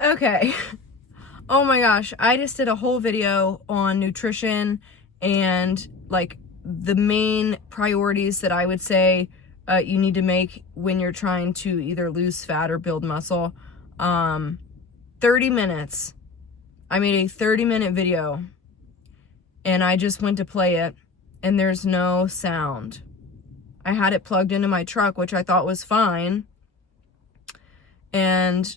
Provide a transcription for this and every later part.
Okay. Oh my gosh, I just did a whole video on nutrition and like the main priorities that I would say you need to make when you're trying to either lose fat or build muscle. 30 minutes. I made a 30-minute video and I just went to play it and there's no sound. I had it plugged into my truck, which I thought was fine, and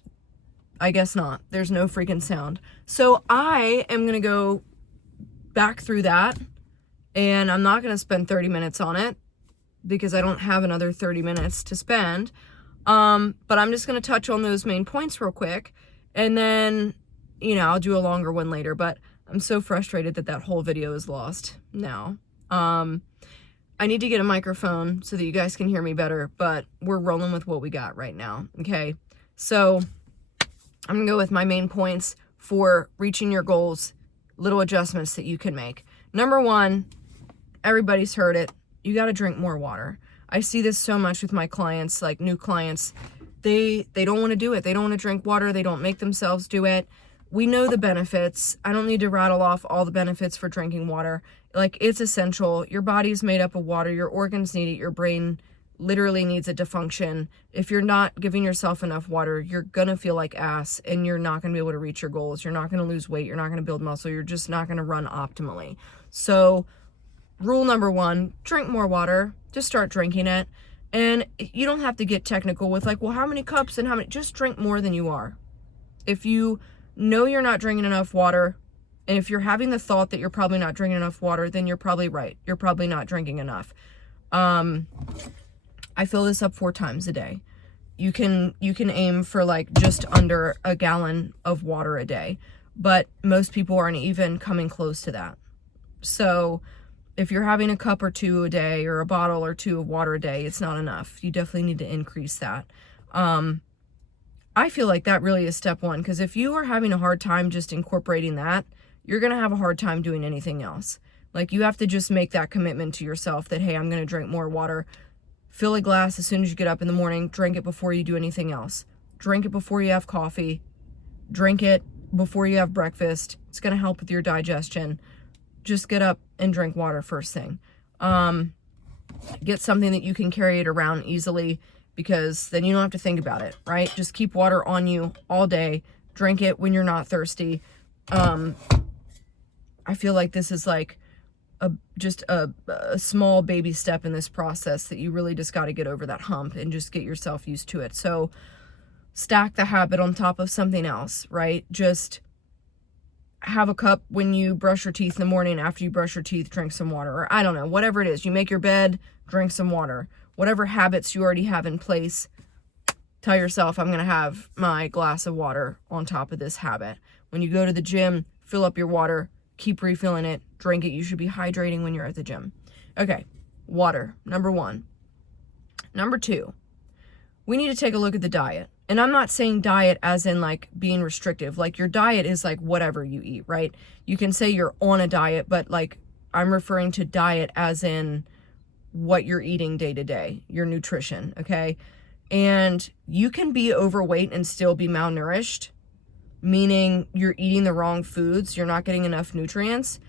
I guess not. There's no freaking sound. So I am going to go back through that, and I'm not going to spend 30 minutes on it because I don't have another 30 minutes to spend. But I'm just going to touch on those main points real quick, and then, I'll do a longer one later, but I'm so frustrated that that whole video is lost now. I need to get a microphone so that you guys can hear me better, but we're rolling with what we got right now, okay? So I'm gonna go with my main points for reaching your goals, little adjustments that you can make. Number one, everybody's heard it, you gotta drink more water. I see this so much with my clients, like new clients. They don't wanna do it. They don't wanna drink water. They don't make themselves do it. We know the benefits. I don't need to rattle off all the benefits for drinking water. Like, it's essential. Your body's made up of water. Your organs need it. Your brain literally needs it to function. If you're not giving yourself enough water, you're gonna feel like ass and you're not gonna be able to reach your goals. You're not gonna lose weight. You're not gonna build muscle. You're just not gonna run optimally. So rule number one, drink more water. Just start drinking it. And you don't have to get technical with like, well, how many cups and how many, just drink more than you are. If you know you're not drinking enough water, and if you're having the thought that you're probably not drinking enough water, then you're probably right. You're probably not drinking enough. I fill this up 4 times a day. You can aim for like just under a gallon of water a day, but most people aren't even coming close to that. So if you're having a cup or 2 a day or a bottle or 2 of water a day, it's not enough. You definitely need to increase that. I feel like that really is step one, because if you are having a hard time just incorporating that, you're going to have a hard time doing anything else. Like, you have to just make that commitment to yourself that, hey, I'm going to drink more water. Fill a glass as soon as you get up in the morning. Drink it before you do anything else. Drink it before you have coffee. Drink it before you have breakfast. It's going to help with your digestion. Just get up and drink water first thing. Get something that you can carry it around easily, because then you don't have to think about it, right? Just keep water on you all day. Drink it when you're not thirsty. I feel like this is like just a small baby step in this process that you really just got to get over that hump and just get yourself used to it. So stack the habit on top of something else, right? Just have a cup when you brush your teeth in the morning. After you brush your teeth, drink some water, or I don't know, whatever it is. You make your bed, drink some water. Whatever habits you already have in place, tell yourself, I'm going to have my glass of water on top of this habit. When you go to the gym, fill up your water, keep refilling it, drink it. You should be hydrating when you're at the gym. Okay, water, number one. Number two, we need to take a look at the diet. And I'm not saying diet as in like being restrictive. Like, your diet is like whatever you eat, right? You can say you're on a diet, but like, I'm referring to diet as in what you're eating day to day, your nutrition, okay? And you can be overweight and still be malnourished, meaning you're eating the wrong foods, you're not getting enough nutrients,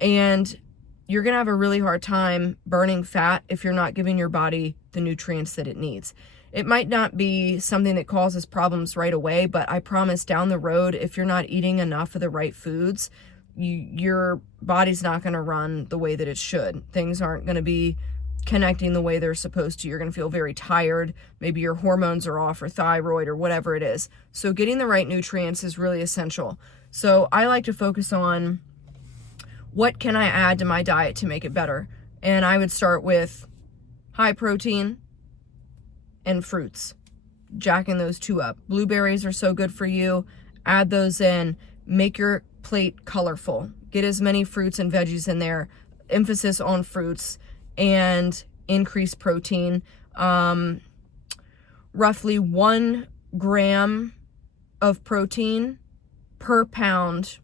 and you're gonna have a really hard time burning fat if you're not giving your body the nutrients that it needs. It might not be something that causes problems right away, but I promise down the road, if you're not eating enough of the right foods, your body's not gonna run the way that it should. Things aren't gonna be connecting the way they're supposed to. You're going to feel very tired. Maybe your hormones are off, or thyroid, or whatever it is. So getting the right nutrients is really essential. So I like to focus on what can I add to my diet to make it better. And I would start with high protein and fruits, jacking those 2 up. Blueberries are so good for you. Add those in. Make your plate colorful. Get as many fruits and veggies in there. Emphasis on fruits. And increase protein. Roughly 1 gram of protein per pound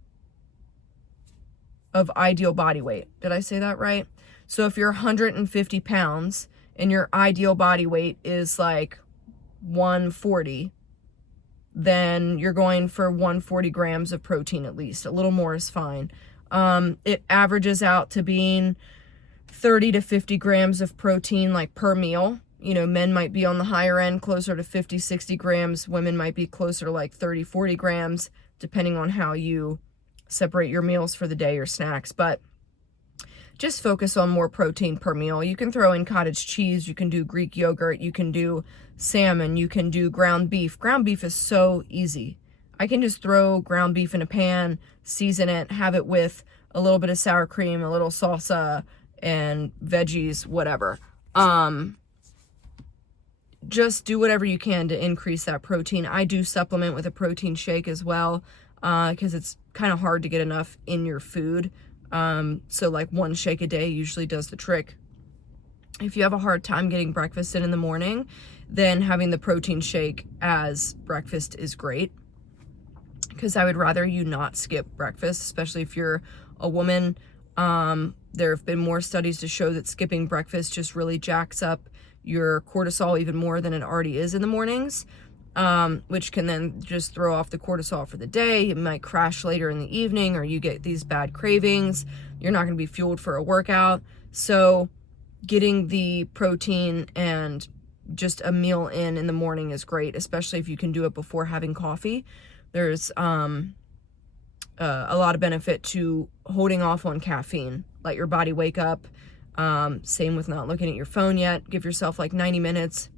of ideal body weight. Did I say that right? So if you're 150 pounds and your ideal body weight is like 140, then you're going for 140 grams of protein at least. A little more is fine. It averages out to being 30 to 50 grams of protein like per meal. You know, men might be on the higher end, closer to 50, 60 grams. Women might be closer to like 30, 40 grams, depending on how you separate your meals for the day or snacks. But just focus on more protein per meal. You can throw in cottage cheese, you can do Greek yogurt, you can do salmon, you can do ground beef. Ground beef is so easy. I can just throw ground beef in a pan, season it, have it with a little bit of sour cream, a little salsa, and veggies, whatever. Just do whatever you can to increase that protein. I do supplement with a protein shake as well, because it's kind of hard to get enough in your food. So like one shake a day usually does the trick. If you have a hard time getting breakfast in the morning, then having the protein shake as breakfast is great, because I would rather you not skip breakfast, especially if you're a woman. There have been more studies to show that skipping breakfast just really jacks up your cortisol even more than it already is in the mornings, which can then just throw off the cortisol for the day. You might crash later in the evening, or you get these bad cravings. You're not going to be fueled for a workout. So getting the protein and just a meal in the morning is great, especially if you can do it before having coffee. There's a lot of benefit to holding off on caffeine. Let your body wake up. Same with not looking at your phone yet. Give yourself like 90 minutes.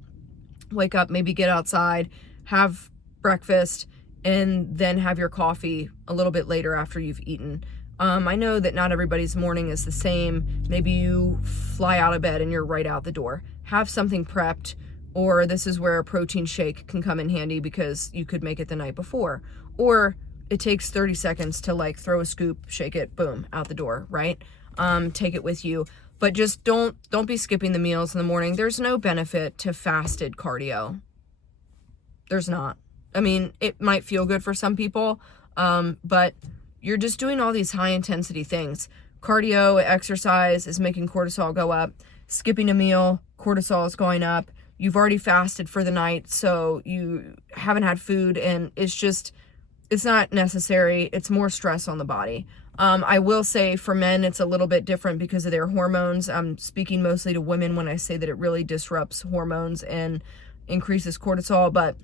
Wake up, maybe get outside, have breakfast, and then have your coffee a little bit later after you've eaten. I know that not everybody's morning is the same. Maybe you fly out of bed and you're right out the door. Have something prepped, or this is where a protein shake can come in handy, because you could make it the night before. Or it takes 30 seconds to like throw a scoop, shake it, boom, out the door, right? Take it with you. But just don't be skipping the meals in the morning. There's no benefit to fasted cardio. There's not. I mean, it might feel good for some people, but you're just doing all these high intensity things. Cardio, exercise is making cortisol go up. Skipping a meal, cortisol is going up. You've already fasted for the night, so you haven't had food, and it's not necessary. It's more stress on the body. I will say for men, it's a little bit different because of their hormones. I'm speaking mostly to women when I say that it really disrupts hormones and increases cortisol, but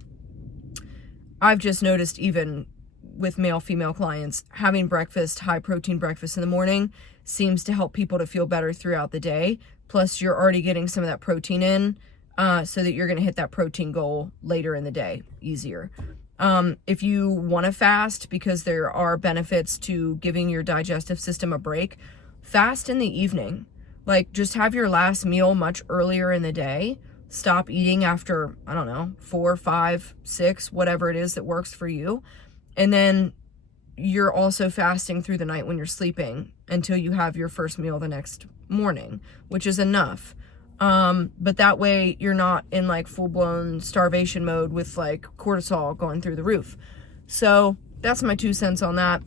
I've just noticed even with male-female clients, having breakfast, high protein breakfast in the morning seems to help people to feel better throughout the day. Plus you're already getting some of that protein in, so that you're going to hit that protein goal later in the day easier. If you want to fast, because there are benefits to giving your digestive system a break, fast in the evening. Like, just have your last meal much earlier in the day. Stop eating after, 4, 5, 6, whatever it is that works for you. And then you're also fasting through the night when you're sleeping until you have your first meal the next morning, which is enough. But that way you're not in like full-blown starvation mode with like cortisol going through the roof. So that's my 2 cents on that.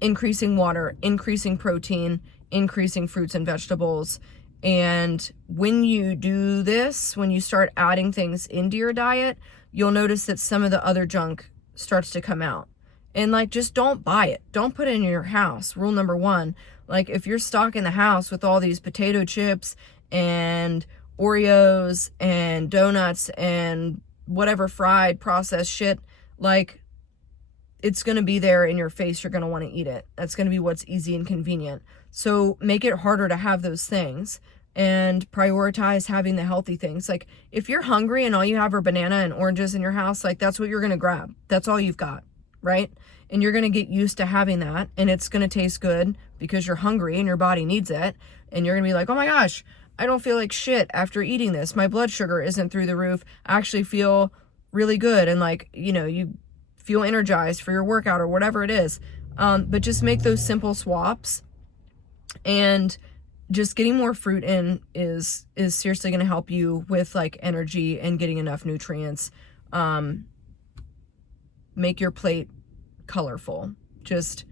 Increasing water, increasing protein, increasing fruits and vegetables. And when you do this, when you start adding things into your diet, you'll notice that some of the other junk starts to come out. And like, just don't buy it. Don't put it in your house. Rule number 1, like if you're stocking the house with all these potato chips and Oreos and donuts and whatever fried processed shit, like, it's going to be there in your face. You're going to want to eat it. That's going to be what's easy and convenient. So make it harder to have those things and prioritize having the healthy things. Like, if you're hungry and all you have are banana and oranges in your house, like, that's what you're going to grab. That's all you've got, right? And you're going to get used to having that, and it's going to taste good because you're hungry and your body needs it. And you're going to be like, oh my gosh, I don't feel like shit after eating this. My blood sugar isn't through the roof. I actually feel really good. And like, you feel energized for your workout or whatever it is. But just make those simple swaps, and just getting more fruit in is seriously going to help you with like energy and getting enough nutrients. Make your plate colorful. Just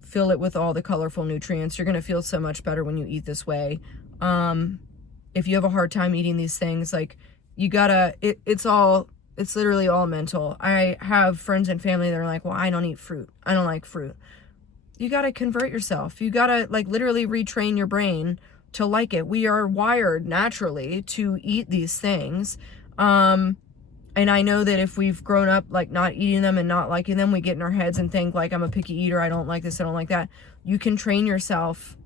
fill it with all the colorful nutrients. You're going to feel so much better when you eat this way. If you have a hard time eating these things, like, you gotta, it's all It's literally all mental. I have friends and family that are like, well, I don't eat fruit. I don't like fruit. You got to convert yourself. You got to like literally retrain your brain to like it. We are wired naturally to eat these things. And I know that if we've grown up like not eating them and not liking them, we get in our heads and think like, I'm a picky eater. I don't like this. I don't like that. You can train yourself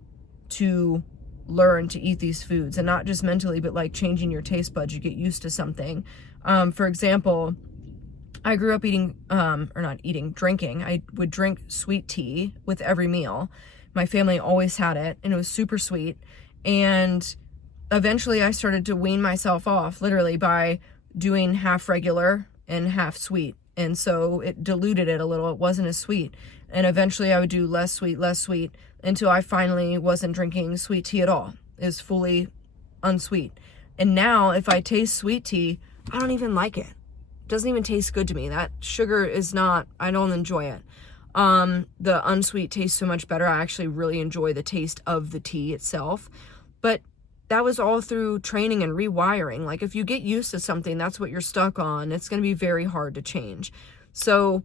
to learn to eat these foods, and not just mentally, but like changing your taste buds. You get used to something. For example, I grew up drinking. I would drink sweet tea with every meal. My family always had it, and it was super sweet. And eventually I started to wean myself off, literally by doing half regular and half sweet. And so it diluted it a little. It wasn't as sweet. And eventually I would do less sweet, until I finally wasn't drinking sweet tea at all. It was fully unsweet. And now if I taste sweet tea, I don't even like it. It doesn't even taste good to me. That sugar is not, I don't enjoy it. The unsweet tastes so much better. I actually really enjoy the taste of the tea itself. But that was all through training and rewiring. Like if you get used to something, that's what you're stuck on. It's going to be very hard to change. So,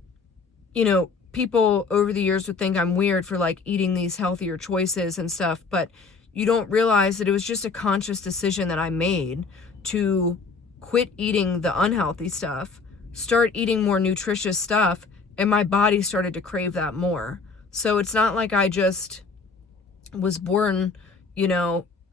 people over the years would think I'm weird for like eating these healthier choices and stuff, but you don't realize that it was just a conscious decision that I made to quit eating the unhealthy stuff, start eating more nutritious stuff, and my body started to crave that more. So it's not like I just was born,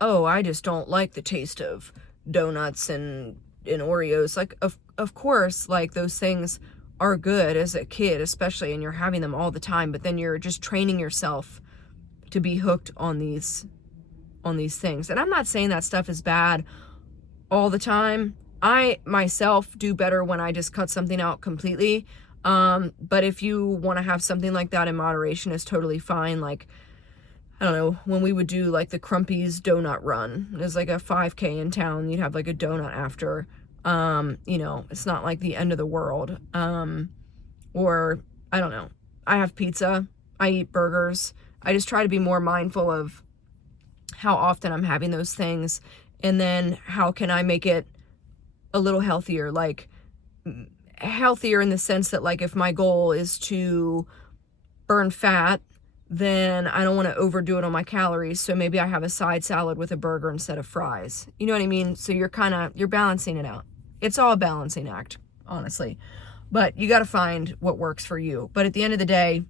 oh, I just don't like the taste of donuts and Oreos. Like, of course, like those things are good as a kid, especially, and you're having them all the time, but then you're just training yourself to be hooked on these things. And I'm not saying that stuff is bad all the time. I myself do better when I just cut something out completely. But if you want to have something like that in moderation, is totally fine. Like, I don't know, when we would do like the Crumpy's donut run, it was like a 5K in town, you'd have like a donut after. It's not like the end of the world. Or I don't know, I have pizza, I eat burgers. I just try to be more mindful of how often I'm having those things, and then how can I make it a little healthier, like healthier in the sense that like if my goal is to burn fat, then I don't want to overdo it on my calories. So maybe I have a side salad with a burger instead of fries. You know what I mean? So you're balancing it out. It's all a balancing act, honestly. But you got to find what works for you. But at the end of the day,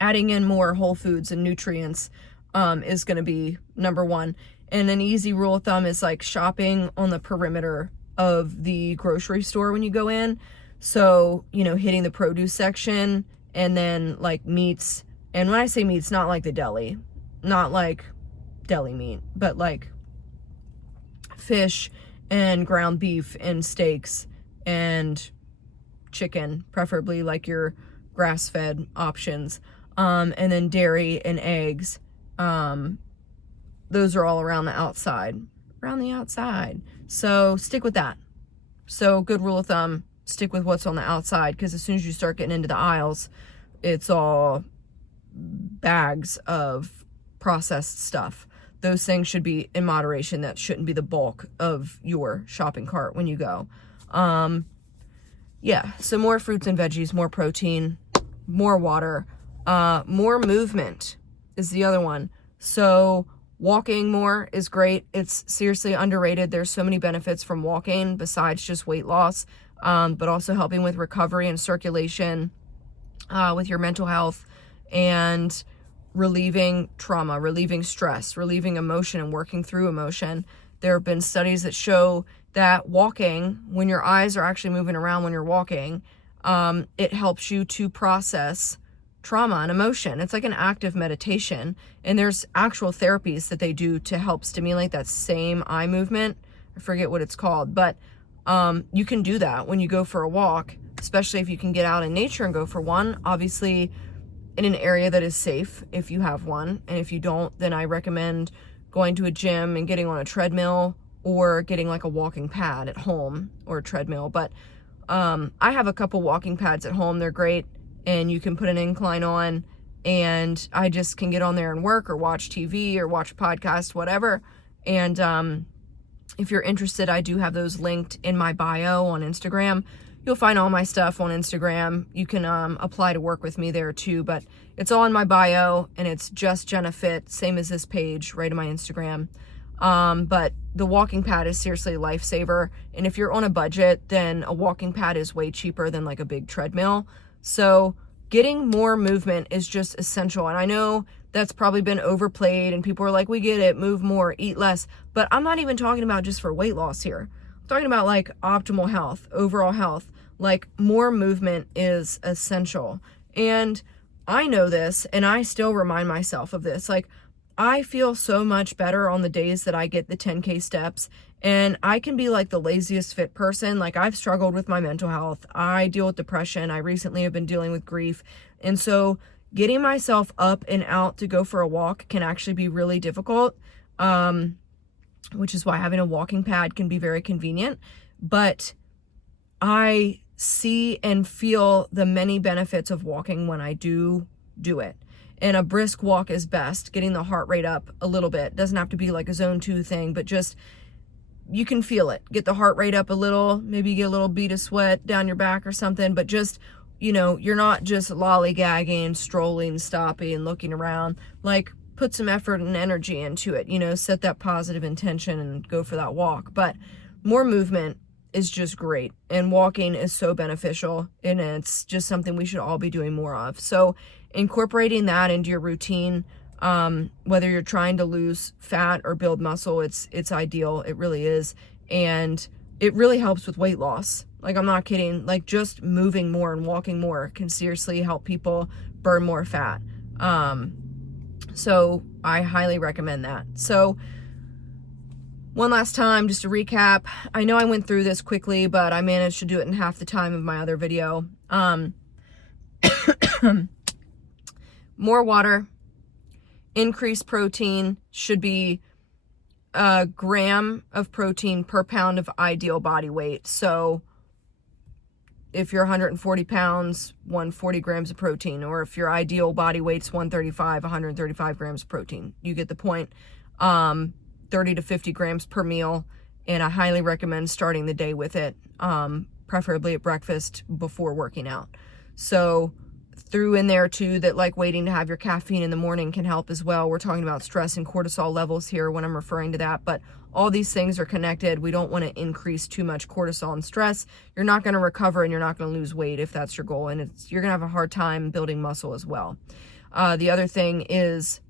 adding in more whole foods and nutrients is going to be number one. And an easy rule of thumb is like shopping on the perimeter of the grocery store when you go in. So, hitting the produce section, and then like meats. And when I say meats, not like the deli, not like deli meat, but like fish and ground beef and steaks and chicken, preferably like your grass-fed options, and then dairy and eggs. Those are all around the outside. So stick with that. So good rule of thumb, stick with what's on the outside, because as soon as you start getting into the aisles, it's all bags of processed stuff. Those things should be in moderation. That shouldn't be the bulk of your shopping cart when you go. So more fruits and veggies, more protein, more water, more movement is the other one. So walking more is great. It's seriously underrated. There's so many benefits from walking besides just weight loss, but also helping with recovery and circulation, with your mental health, and relieving trauma, relieving stress, relieving emotion, and working through emotion. There have been studies that show that walking, when your eyes are actually moving around when you're walking, it helps you to process trauma and emotion. It's like an active meditation. And there's actual therapies that they do to help stimulate that same eye movement. I forget what it's called, but you can do that when you go for a walk, especially if you can get out in nature and go for one. Obviously, in an area that is safe if you have one. And if you don't, then I recommend going to a gym and getting on a treadmill, or getting like a walking pad at home, or a treadmill. But I have a couple walking pads at home. They're great, and you can put an incline on, and I just can get on there and work or watch TV or watch a podcast, whatever. And If you're interested, I do have those linked in my bio on Instagram. You'll find all my stuff on Instagram. You can apply to work with me there too, but it's all in my bio, and it's just Jenna Fit, same as this page, right in my Instagram. But the walking pad is seriously a lifesaver. And if you're on a budget, then a walking pad is way cheaper than like a big treadmill. So getting more movement is just essential. And I know that's probably been overplayed and people are like, we get it, move more, eat less. But I'm not even talking about just for weight loss here. I'm talking about like optimal health, overall health. Like more movement is essential. And I know this, and I still remind myself of this. Like, I feel so much better on the days that I get the 10K steps, and I can be like the laziest fit person. Like, I've struggled with my mental health. I deal with depression. I recently have been dealing with grief. And so getting myself up and out to go for a walk can actually be really difficult, which is why having a walking pad can be very convenient. But I see and feel the many benefits of walking when I do it. And a brisk walk is best, getting the heart rate up a little bit. Doesn't have to be like a zone 2 thing, but just, you can feel it. Get the heart rate up a little, maybe get a little bead of sweat down your back or something, but just, you know, you're not just lollygagging, strolling, stopping, looking around. Like, put some effort and energy into it, you know, set that positive intention and go for that walk. But more movement is just great, and walking is so beneficial, and it's just something we should all be doing more of. So incorporating that into your routine, whether you're trying to lose fat or build muscle, it's ideal. It really is. And it really helps with weight loss. Like, I'm not kidding. Like, just moving more and walking more can seriously help people burn more fat. So I highly recommend that. So one last time, just to recap, I know I went through this quickly, but I managed to do it in half the time of my other video. More water, increased protein, should be a gram of protein per pound of ideal body weight. So if you're 140 pounds, 140 grams of protein, or if your ideal body weight's 135, 135 grams of protein. You get the point. 30 to 50 grams per meal, and I highly recommend starting the day with it, preferably at breakfast before working out. So threw in there too that like waiting to have your caffeine in the morning can help as well. We're talking about stress and cortisol levels here when I'm referring to that, but all these things are connected. We don't want to increase too much cortisol and stress. You're not going to recover, and you're not going to lose weight if that's your goal, and you're going to have a hard time building muscle as well. The other thing is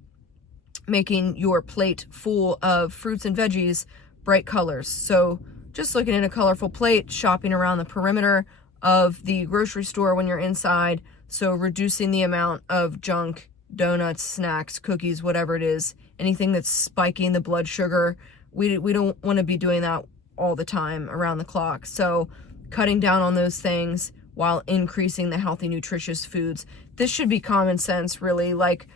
making your plate full of fruits and veggies, bright colors. So just looking at a colorful plate, shopping around the perimeter of the grocery store when you're inside. So reducing the amount of junk, donuts, snacks, cookies, whatever it is, anything that's spiking the blood sugar. We don't want to be doing that all the time around the clock. So cutting down on those things while increasing the healthy, nutritious foods. This should be common sense, really. Like,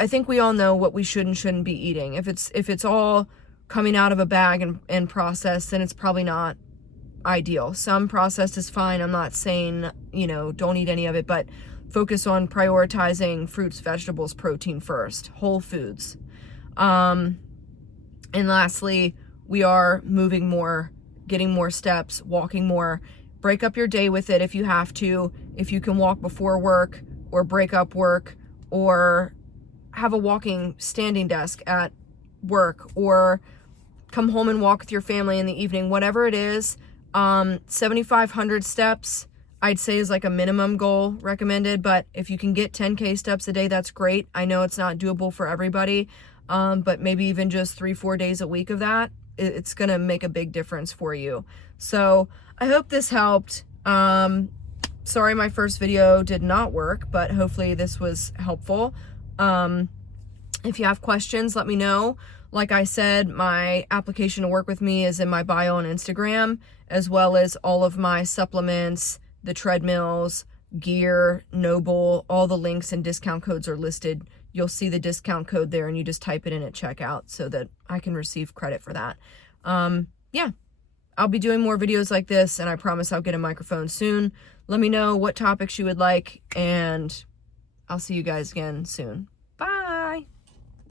I think we all know what we should and shouldn't be eating. If it's all coming out of a bag and processed, then it's probably not ideal. Some processed is fine. I'm not saying, you know, don't eat any of it, but focus on prioritizing fruits, vegetables, protein first, whole foods. And lastly, we are moving more, getting more steps, walking more. Break up your day with it if you have to. If you can walk before work, or break up work, or have a walking standing desk at work, or come home and walk with your family in the evening, whatever it is. 7,500 steps, I'd say, is like a minimum goal recommended, but if you can get 10K steps a day, that's great. I know it's not doable for everybody, but maybe even just 3-4 days a week of that, it's going to make a big difference for you. So I hope this helped. Sorry my first video did not work, but hopefully this was helpful. If you have questions, let me know. Like I said, my application to work with me is in my bio on Instagram, as well as all of my supplements, the treadmills, gear, Noble, all the links and discount codes are listed. You'll see the discount code there, and you just type it in at checkout so that I can receive credit for that. Yeah, I'll be doing more videos like this, and I promise I'll get a microphone soon. Let me know what topics you would like, and I'll see you guys again soon.